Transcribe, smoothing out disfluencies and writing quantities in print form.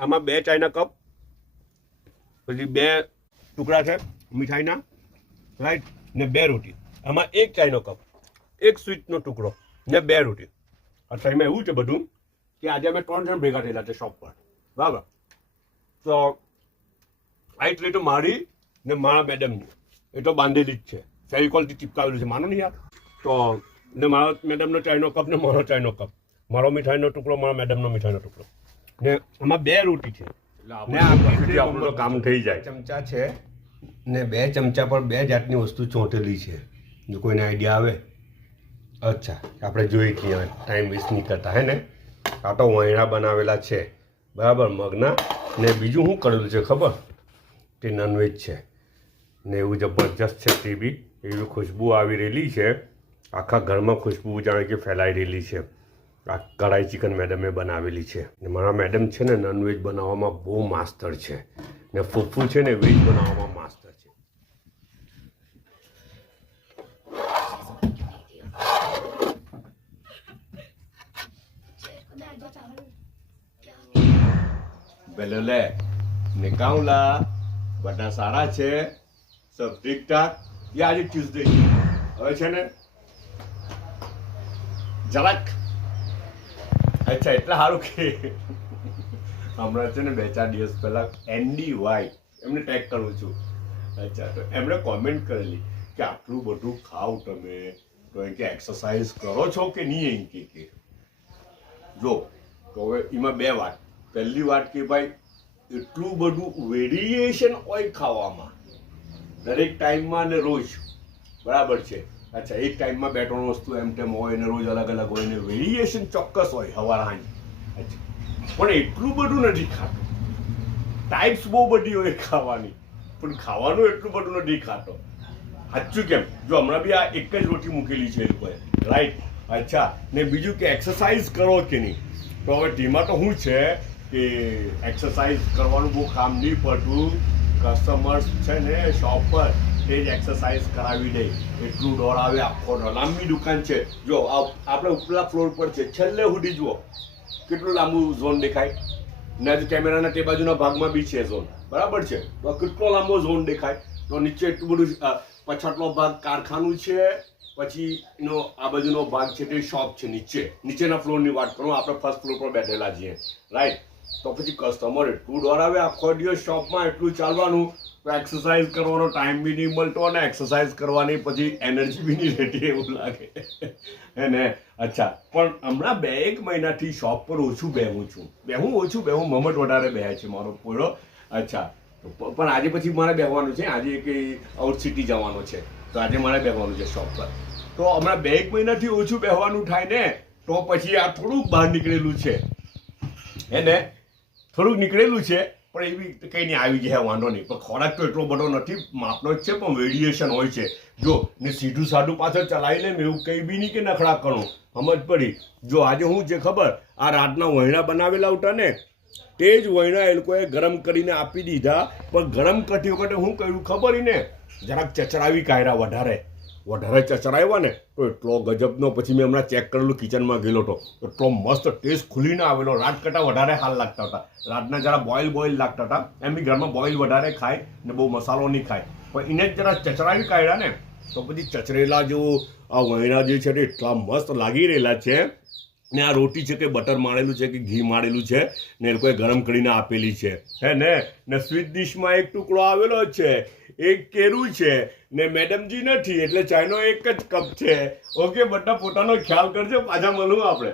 આમાં 2 China cup, પછી 2 ટુકડા છે મીઠાઈના, રાઈટ, ને 2 રોટી. આમાં 1 ચાયનો કપ, 1 સ્વીટનો ટુકડો ને 2 રોટી. અચ્છા, એમાં એવું છે બધું કે આજે અમે 3 જણ ભેગા થયેલા છે શોપ પર, બરાબર. તો આ એટલે તો મારી ને મારા મેડમની એ તો બાંધેલી જ છે, ફેવિકોલથી ચિપકાવેલું છે, માનો નહીં યાર. તો ને મારા મેડમનો ચાયનો કપ ને મારો ચાયનો કપ, મારો મીઠાઈનો ટુકડો, મારા મેડમનો મીઠાઈનો ટુકડો, ને આમાં 2 રોટી છે ને આપણું કામ થઈ જાય. ચમચા છે ને 2 ચમચા પર 2 જાતની વસ્તુ ચોંટેલી છે, જો કોઈને આઈડિયા આવે. અચ્છા, આપણે જોઈએ કે ટાઈમ વેસ્ટ નહીં કરતા, હે ને. આ તો વૈણા બનાવેલા છે, બરાબર, મગના. ને બીજું શું કરેલું છે ખબર? કે નોનવેજ છે ને એવું જબરજસ્ત છે. તે બી એવી ખુશ્બુ આવી રહેલી છે, આખા ઘરમાં ખુશ્બુ જાણે કે ફેલાઈ રહેલી છે. આ કઢાઈ ચિકન મેડમે બનાવેલી છે. ને મારા મેડમ છે ને નોનવેજ બનાવવામાં બહુ માસ્તર છે, ને ફૂફુ છે ને વેજ બનાવવામાં માસ્તર છે. બેલો લે નિકાઉલા, બધા સારા છે, સબ ઠીક ઠાક. એ આજે ટ્યુઝડે હવે છે ને જરાક, અચ્છા, એટલે સારું કે હમણાં છે ને 2-4 દિવસ પહેલા NDY એમને ટેગ કરું છું. અચ્છા, તો એમણે કોમેન્ટ કરેલી કે આટલું બધું ખાવ તમે તો એમ કે એક્સરસાઇઝ કરો છો કે નહીં, એમ કે જો. તો હવે એમાં 2 વાત. પહેલી વાત કે ભાઈ એટલું બધું વેરિએશન હોય ખાવામાં, દરેક ટાઈમમાં ને રોજ, બરાબર છે. અચ્છા, એક ટાઈમમાં 2-3 વસ્તુ એમ તેમ હોય ને રોજ અલગ અલગ હોય ને વેરિએશન ચોક્કસ હોય સવાર સાંજ. અચ્છા, પણ એટલું બધું નથી ખાતો. ટાઈપ્સ બહુ બધી હોય ખાવાની, પણ ખાવાનું એટલું બધું નથી ખાતો. સાચું કેમ? જો હમણાં બી આ એક જ રોટી મૂકેલી છે એ લોકોએ, રાઈટ. અચ્છા, ને બીજું કે એક્સરસાઇઝ કરો કે નહીં. તો હવે ટીમાં તો શું છે કે એક્સરસાઇઝ કરવાનું બહુ કામ નહીં પડતું. કસ્ટમર્સ છે ને શોપ પર તે જ એક્સરસાઇઝ કરાવી દે, એટલું દોડાવે. આખો લાંબી દુકાન છે. જો આપણે ઉપલા ફ્લોર પર છે, છેલ્લે સુધી જુઓ કેટલું લાંબુ ઝોન દેખાય ને. કેમેરાના તે બાજુના ભાગમાં બી છે ઝોન, બરાબર છે. તો કેટલો લાંબો ઝોન દેખાય. તો નીચે એટલું બધું પછાટનો ભાગ કારખાનું છે, પછી એનો આ બાજુનો ભાગ છે તે શોપ છે. નીચેના ફ્લોરની વાત કરું, આપણે ફર્સ્ટ ફ્લોર પર બેઠેલા છીએ, રાઈટ. તો પછી કસ્ટમર એટલું દોડાવે આખો દિવસ શોપમાં, એટલું ચાલવાનું, તો એક્સરસાઇઝ કરવાનો ટાઈમ બી નહીં મળતો અને એક્સરસાઇઝ કરવાની પછી એનર્જી બી નહીં રહેતી એવું લાગે, હે ને. અચ્છા, પણ હમણાં 2-1 મહિનાથી શોપ પર ઓછું બેહું છું. મમ્મટ વધારે બેહે છે મારો પોયરો. અચ્છા, પણ આજે પછી મારે બેહવાનું છે. આજે કંઈ આઉટ સિટી જવાનો છે, તો આજે મારે બેહવાનું છે શોપ પર. તો હમણાં 2-1 મહિનાથી ઓછું બેહવાનું થાય ને, તો પછી આ થોડુંક બહાર નીકળેલું છે, હે ને. થોડુંક નીકળેલું છે, પણ એવી કંઈ નહીં, આવી જાય, વાંધો નહીં. પણ ખોરાક તો એટલો બધો નથી, માપનો જ છે, પણ વેરિએશન હોય છે. જો ને સીધું સાધું પાછળ ચલાવીને એવું કંઈ બી નહીં કે નખડા કરું, સમજ પડી. જો આજે હું છે ખબર, આ રાતના વૈણા બનાવેલા હતા ને, તે જ વૈણા એ લોકોએ ગરમ કરીને આપી દીધા. પણ ગરમ કરતી વખતે હું કર્યું ખબર ને, જરાક ચચરાવી કાઢ્યા, વધારે ચચરાવ્યા ને તો એટલો ગજબનો. પછી મેં હમણાં ચેક કરેલું, કિચનમાં ગયેલો હતો, એટલો મસ્ત ટેસ્ટ ખુલીને આવેલો. રાત કરતાં વધારે હાલ લાગતા હતા. રાતના જરા બોઇલ લાગતા હતા. એમ બી ઘરમાં બોઇલ વધારે ખાય ને બહુ મસાલો નહીં ખાય, પણ એને જ જરા ચચરાવી કાઢ્યા ને, તો પછી ચચરેલા જો આ વૈણા જે છે તે એટલા મસ્ત લાગી રહેલા છે. ને આ રોટી છે કે બટર માળેલું છે કે ઘી માળેલું છે ને એ લોકોએ ગરમ કરીને આપેલી છે, હે ને. સ્વીટ ડિશમાં 1 ટુકડો આવેલો છે, 1 કેરું છે ને મેડમજી નથી એટલે ચાયનો 1 જ કપ છે. ઓકે, બધા પોતાનો ખ્યાલ કરજો. પાછા મળવું આપણે.